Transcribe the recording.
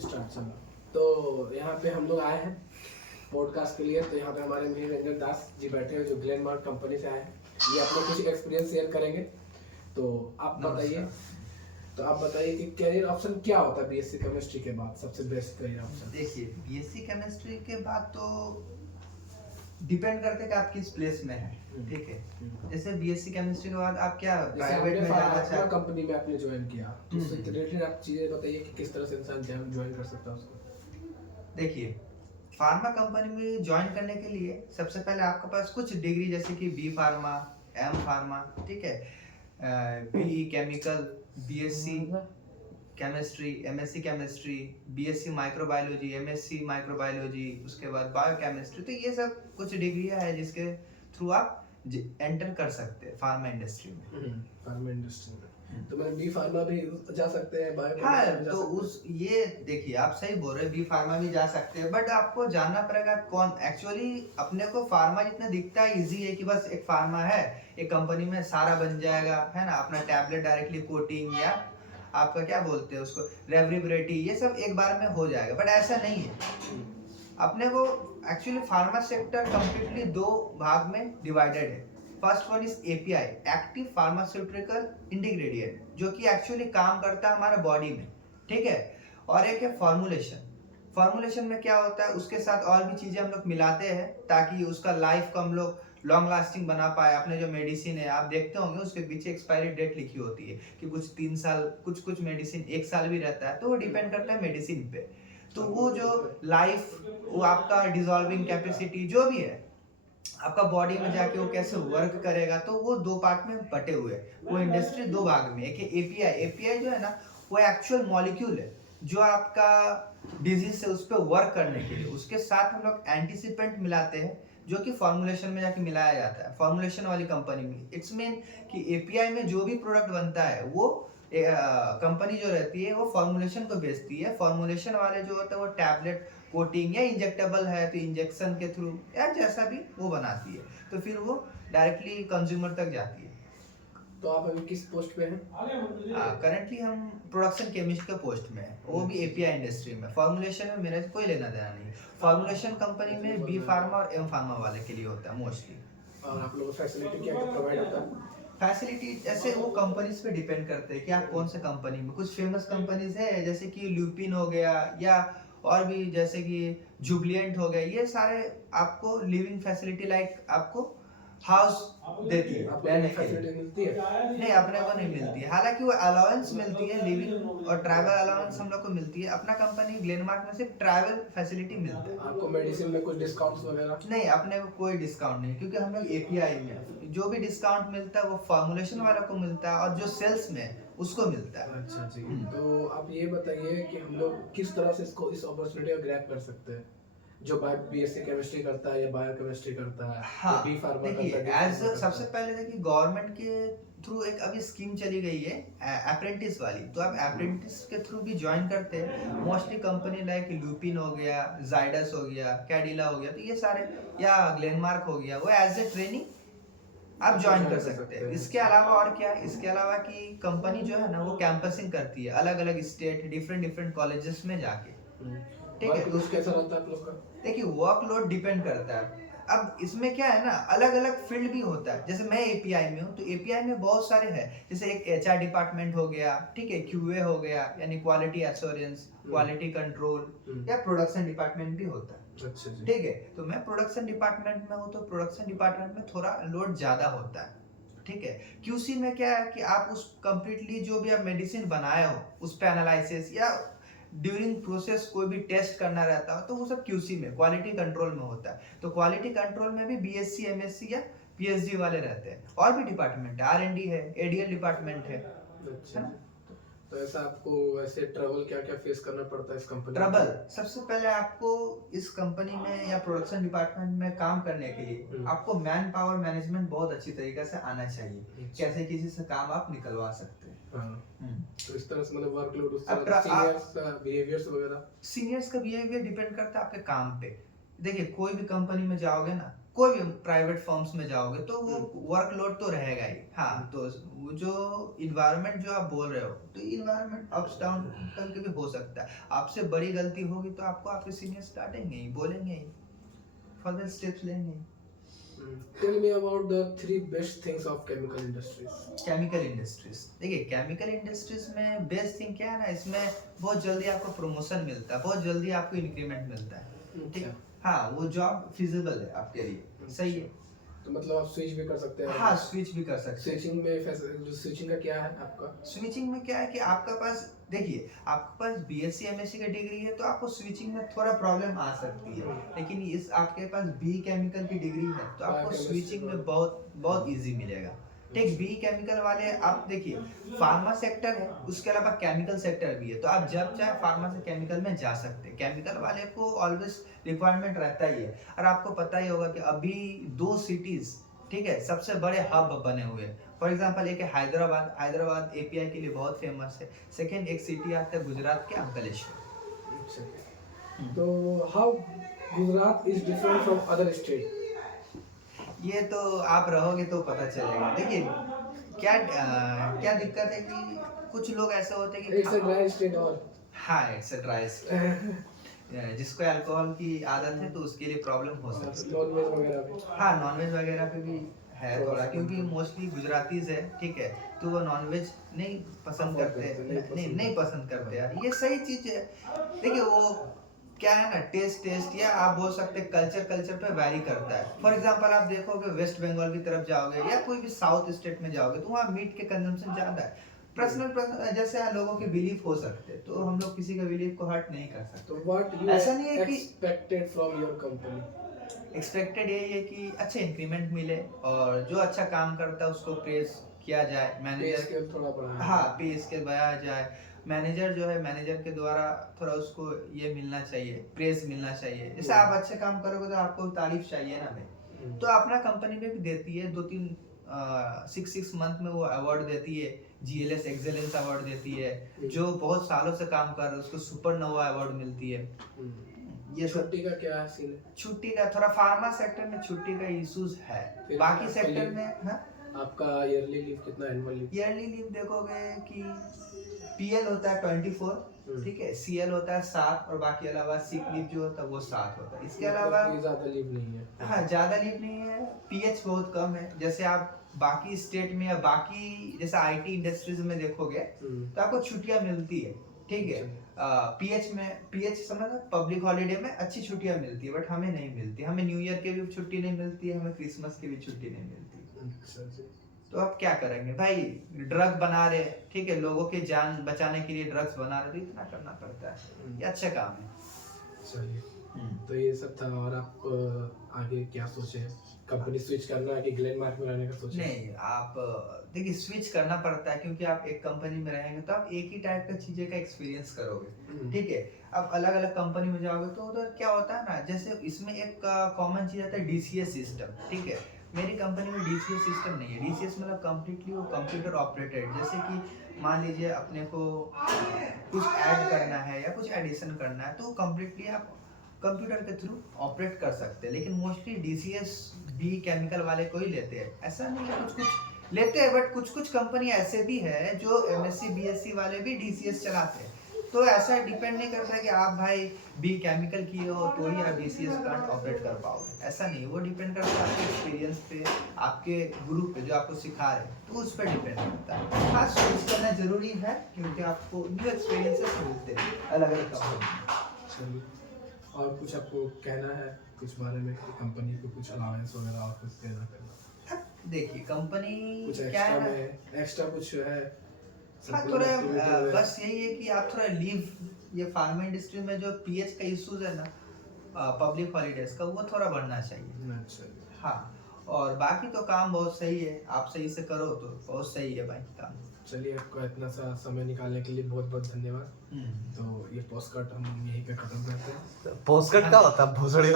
Start चला। तो यहाँ पे हम लोग आए हैं पॉडकास्ट के लिए। तो यहाँ पे हमारे मिहिर रंजन दास जी बैठे हैं जो ग्लेनमार्क कंपनी से आए हैं। ये अपना कुछ एक्सपीरियंस शेयर करेंगे। तो आप बताइए कि करियर ऑप्शन क्या होता है बीएससी केमिस्ट्री के बाद, सबसे बेस्ट करियर ऑप्शन? देखिए, बीएससी केमिस्ट्री के बाद तो डिपेंड करते हैं कि आप किस प्लेस में हैं, ठीक है। जैसे बीएससी केमिस्ट्री के बाद आप क्या प्राइवेट में जाना चाहते हैं, कंपनी में आपने ज्वाइन किया, तो उससे रिलेटेड आप चीजें बताइए कि किस तरह से इंसान ज्वाइन कर सकता है उसको। देखिए, फार्मा कंपनी में ज्वाइन करने के लिए सबसे पहले आपके पास कुछ डिग्री जैसे कि बी फार्मा, एम फार्मा, ठीक है, BE chemical, BSc chemistry, MSc chemistry, BSc microbiology, MSc microbiology, उसके बाद बायोकेमिस्ट्री। तो ये सब कुछ डिग्रियां हैं जिसके थ्रू आप एंटर कर सकते हैं फार्मा इंडस्ट्री में। फार्मा इंडस्ट्री में तो मैंने बी फार्मा भी जा सकते हैं, बायो हाँ, तो उस ये देखिए, आप सही बोल रहे हैं, बी फार्मा भी जा सकते हैं, बट आपको जानना पड़ेगा कौन एक्चुअली। अपने को फार्मा जितना दिखता है इजी है कि बस एक फार्मा है, एक कंपनी में सारा बन जाएगा, है ना, अपना टैबलेट डायरेक्टली कोटिंग या आपका क्या बोलते हैं उसको, रेवरिबरेटी, ये सब एक बार में हो जाएगा, बट ऐसा नहीं है। अपने को एक्चुअली फार्मा सेक्टर कंप्लीटली दो भाग में डिवाइडेड है। First one is API, active pharmaceutical ingredient, जो कि एक्चुअली काम करता है हमारे बॉडी में, ठीक है। और एक है फॉर्मुलेशन। फॉर्मुलेशन में क्या होता है, उसके साथ और भी चीजें हम लोग मिलाते हैं ताकि उसका लाइफ को हम लोग लॉन्ग लास्टिंग बना पाए। अपने जो मेडिसिन है आप देखते होंगे उसके पीछे एक्सपायरी डेट लिखी होती है कि कुछ 3 साल, कुछ मेडिसिन 1 साल भी रहता है, तो वो डिपेंड करता है मेडिसिन पे। तो वो जो लाइफ, वो आपका डिसॉल्विंग कैपेसिटी जो भी है आपका बॉडी में जाके वो कैसे वर्क करेगा, तो वो दो पार्ट में बटे हुए हैं। वो इंडस्ट्री दो भाग में, एक है एपीआई। एपीआई जो है ना, वो एक्चुअल मॉलिक्यूल है जो आपका डिजीज से उस पर वर्क करने के लिए, उसके साथ हम लोग एंटीसिपेंट मिलाते हैं जो कि फॉर्मुलेशन में जाके मिलाया जाता है फॉर्मुलेशन वाली कंपनी में। इट्स मीन कि एपीआई में जो भी प्रोडक्ट बनता है वो कंपनी जो रहती है वो फॉर्मुलेशन को बेचती है। फॉर्मुलेशन वाले जो होता है वो टैबलेट कोटिंग या इंजेक्टेबल है तो इंजेक्शन के थ्रू या जैसा भी वो बनाती है, तो फिर वो डायरेक्टली कंज्यूमर तक जाती है। तो आप अभी किस पोस्ट पे हैं? करंटली हम प्रोडक्शन केमिस्ट के पोस्ट में है, वो भी एपीआई इंडस्ट्री में। फॉर्मुलेशन में मेरा कोई लेना देना नहीं। फॉर्मुलेशन कंपनी में बी फार्मा और एम फार्मा वाले के लिए होता है मोस्टली। और आप लोगों को फैसिलिटी क्या प्रोवाइड होता है? फैसिलिटी जैसे वो कंपनीज पे डिपेंड करते हैं कि आप कौन से कंपनी में। कुछ फेमस कंपनीज है जैसे कि ल्यूपिन हो गया, या और भी जैसे कि जुबलिएंट हो गया, ये सारे आपको लिविंग फैसिलिटी लाइक आपको हाउस देती है, रहने के लिए। फैसिलिटी मिलती है? नहीं, अपने को नहीं मिलती है, हालांकि वो अलाउंस मिलती है, लिविंग और ट्रैवल अलाउंस हम लोग को मिलती है। अपना कंपनी ग्लेनमार्क में सिर्फ ट्रैवल फैसिलिटी मिलता है। आपको मेडिसिन में कुछ डिस्काउंट्स वगैरह? नहीं, अपने को कोई डिस्काउंट नहीं, क्योंकि हम लोग एपीआई में जो भी डिस्काउंट मिलता है वो फॉर्मुलेशन वाला को मिलता है और जो सेल्स में उसको मिलता है। अच्छा जी। तो आप ये बताइए कि हम लोग किस तरह से इस अपॉर्चुनिटी को ग्रैब कर सकते हैं, जो बीएससी केमिस्ट्री करता है या बायोकेमिस्ट्री करता है? हाँ, देखिए, एज सबसे पहले देखिए, गवर्नमेंट के थ्रू एक अभी स्कीम चली गई है अप्रेंटिस वाली, तो आप अप्रेंटिस के थ्रू भी ज्वाइन करते हैं। मोस्टली कंपनी लाइक ल्यूपिन हो गया, जाइडस हो गया, कैडिला हो गया, तो ये सारे, या ग्लेनमार्क हो गया, वो एज ए ट्रेनिंग आप ज्वाइन कर सकते हैं। इसके अलावा और क्या, इसके अलावा कि कंपनी जो है ना वो कैंपसिंग करती है अलग अलग स्टेट, डिफरेंट कॉलेजेस में जाके, ठीक है। उसके कैसा रहता है आप लोग का? देखिए, वर्कलोड डिपेंड करता है। अब इसमें क्या है ना, अलग अलग फील्ड भी होता है। जैसे मैं एपीआई में हूँ, तो एपीआई में बहुत सारे हैं, जैसे एक एचआर डिपार्टमेंट हो गया, ठीक है, क्यूए हो गया यानी क्वालिटी एश्योरेंस, क्वालिटी कंट्रोल, या प्रोडक्शन डिपार्टमेंट भी होता है। अच्छा जी। ठीक है, तो मैं प्रोडक्शन डिपार्टमेंट में हूँ, तो प्रोडक्शन डिपार्टमेंट में थोड़ा लोड ज्यादा होता है, ठीक है। क्यूसी में क्या है कि आप उस कंप्लीटली जो भी आप मेडिसिन बनाए हो उस पे एनालिसिस या ड्यूरिंग प्रोसेस कोई भी टेस्ट करना रहता है, तो वो सब क्यूसी में, क्वालिटी कंट्रोल में होता है। तो क्वालिटी कंट्रोल में भी बीएससी, एमएससी या पीएचडी वाले रहते हैं। और भी डिपार्टमेंट है, आरएनडी है, एडीएल डिपार्टमेंट है। अच्छा, तो ऐसा आपको ऐसे ट्रबल क्या क्या फेस करना पड़ता है इस कंपनी में? ट्रबल, सबसे पहले आपको इस कंपनी में या प्रोडक्शन डिपार्टमेंट में काम करने के लिए आपको मैन पावर मैनेजमेंट बहुत अच्छी तरीके से आना चाहिए, कैसे किसी से काम आप निकलवा सकते हैं। तो इस तरह से मतलब वर्कलोड, उस तरह सीनियर्स का बिहेवियर्स वगैरह? सीनियर्स का बिहेवियर डिपेंड करता है आपके काम पे। देखिए, कोई भी कंपनी में जाओगे ना, कोई भी प्राइवेट फर्म्स में जाओगे तो वो वर्कलोड तो रहेगा ही। हाँ, तो वो जो इन्वायरमेंट जो आप बोल रहे हो, तो इन्वायरमेंट अप्स डाउन कभी कभी हो सकता है। आपसे बड़ी गलती होगी तो आपको आपके सीनियर्स डांटेंगे ही, बोलेंगे ही, फर्दर स्टेप्स लेंगे ही। Tell me about the 3 best things of chemical industries. Chemical industries, देखिए केमिकल इंडस्ट्रीज में बेस्ट थिंग क्या है ना, इसमें बहुत जल्दी आपको प्रमोशन मिलता है, बहुत जल्दी आपको इंक्रीमेंट मिलता है। ठीक है, हाँ, वो जॉब फिजिबल है आपके लिए, सही है। तो मतलब आप स्विच भी कर सकते हैं। हाँ, स्विच भी कर सकते हैं। स्विचिंग में स्विचिंग का क्या है आपका? स्विचिंग में क्या है कि आपका पास, देखिए आपके पास बीएससी एमएससी का डिग्री है तो आपको स्विचिंग में थोड़ा प्रॉब्लम आ सकती है, लेकिन इस आपके पास बी केमिकल की डिग्री है तो आपको स्विचिंग में बहुत बहुत इजी मिलेगा। ठीक, बी केमिकल वाले आप देखिए, फार्मा सेक्टर है, उसके अलावा केमिकल सेक्टर भी है, तो आप जब चाहे फार्मा से केमिकल में जा सकते हैं। केमिकल वाले को ऑलवेज रिक्वायरमेंट रहता ही है। और आपको पता ही होगा कि अभी 2 सिटीज, ठीक है, सबसे बड़े हब बने हुए हैं। फॉर एग्जांपल एक है हैदराबाद, हैदराबाद एपीआई के लिए बहुत फेमस है। सेकंड एक सिटी आता है गुजरात के अंकलेश्वर। तो how Gujarat is different from other state? ये तो आप रहोगे तो पता चलेगा। देखिए क्या दिक्कत है कि कुछ लोग ऐसे होते हैं कि इट्स अ ड्राई स्टेट और हाँ, इट्स अ ड्राई स्टेट। जिसको अल्कोहल की आदत है तो उसके लिए प्रॉब्लम हो सकती है। नॉनवेज वगैरह भी? हाँ, नॉनवेज वगैरह पे भी है थोड़ा, क्योंकि मोस्टली गुजरातीज है, ठीक है, तो वो नॉनवेज नहीं पसंद करते, नहीं पसंद करते यार, ये सही चीज है। देखिए वो क्या है ना, टेस्ट या आप बोल सकते हैं कल्चर पे वैरी करता है। फॉर एग्जांपल आप देखोगे वेस्ट बंगाल की तरफ जाओगे या कोई भी साउथ स्टेट में जाओगे तो वहाँ मीट के कंजम्पशन ज्यादा है। पर्सनल जैसे लोगों के बिलीफ हो सकते हैं, तो हम लोग किसी का बिलीफ को हर्ट नहीं कर सकते। तो व्हाट यू ऐसा नहीं है कि expected from your company? Expected यही है कि अच्छे इंक्रीमेंट मिले और जो अच्छा काम करता है उसको प्रेज किया जाए, मैनेजर थोड़ा बढ़ाया। हाँ, पे स्केल बढ़ाया जाए। मैनेजर जो है, मैनेजर के द्वारा थोड़ा उसको ये मिलना चाहिए, प्रेज मिलना चाहिए। जैसे आप अच्छे काम करोगे तो आपको तारीफ चाहिए ना भाई। तो अपना कंपनी में भी देती है 2-3 6 मंथ में वो अवार्ड देती है, जीएलएस एक्सेलेंस अवार्ड देती है। जो बहुत सालों से काम कर रहे हैं उसको सुपरनोवा अवार्ड मिलती है। ये छुट्टी का क्या सीन है? छुट्टी का थोड़ा फार्मा सेक्टर में छुट्टी का इश्यूज है, बाकी सेक्टर में हाँ? आपका ईयरली लीव कितना, एनुअल लीव? ईयरली लीव देखोगे कि पीएल होता है 24, ठीक है, सीएल होता है 7 और बाकी अलावा सिक लीव जो होता है वो 7 होता है। इसके अलावा ज्यादा लीव नहीं है। हाँ, ज्यादा लीव नहीं है। पीएच बहुत कम है। जैसे आप बाकी स्टेट में या बाकी जैसे आईटी इंडस्ट्रीज में देखोगे तो आपको छुट्टियां मिलती है, ठीक है। पीएच समझ पब्लिक हॉलीडे में अच्छी छुट्टियां मिलती है, बट हमें नहीं मिलती। हमें न्यू ईयर के भी छुट्टी नहीं मिलती है, हमें क्रिसमस की भी छुट्टी नहीं मिलती। तो अब क्या करेंगे भाई, ड्रग बना रहे, ठीक है, लोगों की जान बचाने के लिए ड्रग्स बना रहे, तो इतना करना पड़ता है। ये अच्छा काम है। चलिए, तो ये सब था। और आप आगे क्या सोचे? कंपनी स्विच करना है कि ग्लेनमार्क में रहने का सोचे? नहीं, आप देखिए स्विच करना पड़ता है क्योंकि आप एक कंपनी में रहेंगे तो आप एक ही टाइप का चीजें का एक्सपीरियंस करोगे, ठीक है। अब अलग अलग कंपनी में जाओगे तो उधर क्या होता है ना, जैसे इसमें एक कॉमन चीज आता है डीसीएस सिस्टम, ठीक है। मेरी कंपनी में डीसीएस सिस्टम नहीं है। डीसीएस मतलब कंप्लीटली वो कंप्यूटर ऑपरेटेड। जैसे कि मान लीजिए अपने को कुछ ऐड करना है या कुछ एडिशन करना है तो कंप्लीटली आप कंप्यूटर के थ्रू ऑपरेट कर सकते हैं। लेकिन मोस्टली डीसीएस बी केमिकल वाले को ही लेते हैं, ऐसा नहीं है, कुछ लेते हैं, बट कुछ कंपनी ऐसे भी है जो एमएससी बीएससी वाले भी डीसीएस चलाते हैं। तो ऐसा डिपेंड नहीं करता कि आप भाई बी केमिकल किए हो तो ही आप डीसीएस प्लांट ऑपरेट कर पाओगे, ऐसा नहीं। वो डिपेंड करता है आपके एक्सपीरियंस पे, आपके ग्रुप पे जो आपको सिखा रहे हैं, तो उस पर डिपेंड करता है। हाँ, स्विच करना जरूरी है क्योंकि आपको न्यू एक्सपीरियंसेस मिलते हैं अलग अलग कंपनी में। और कुछ आपको कहना है कुछ बारे में कि कंपनी को कुछ अलाउंस वगैरह और कुछ देना करना? देखिए कंपनी कुछ क्या है, एक्स्ट्रा कुछ है? हाँ, थोड़ा बस यही है कि आप थोड़ा लीव, ये फार्मा इंडस्ट्री में जो पीएच का इश्यूज है ना, पब्लिक हॉलीडेज का, वो थोड़ा बढ़ना चाहिए। अच्छा। हाँ, और बाकी तो काम बहुत सही है, आप सही से करो तो बहुत सही है भाई काम। चलिए, आपका इतना सा समय निकालने के लिए बहुत बहुत धन्यवाद। तो ये पोस्टकार्ड हम यहीं पे खत्म करते हैं। पोस्टकार्ड क्या होता है भोसड़ी?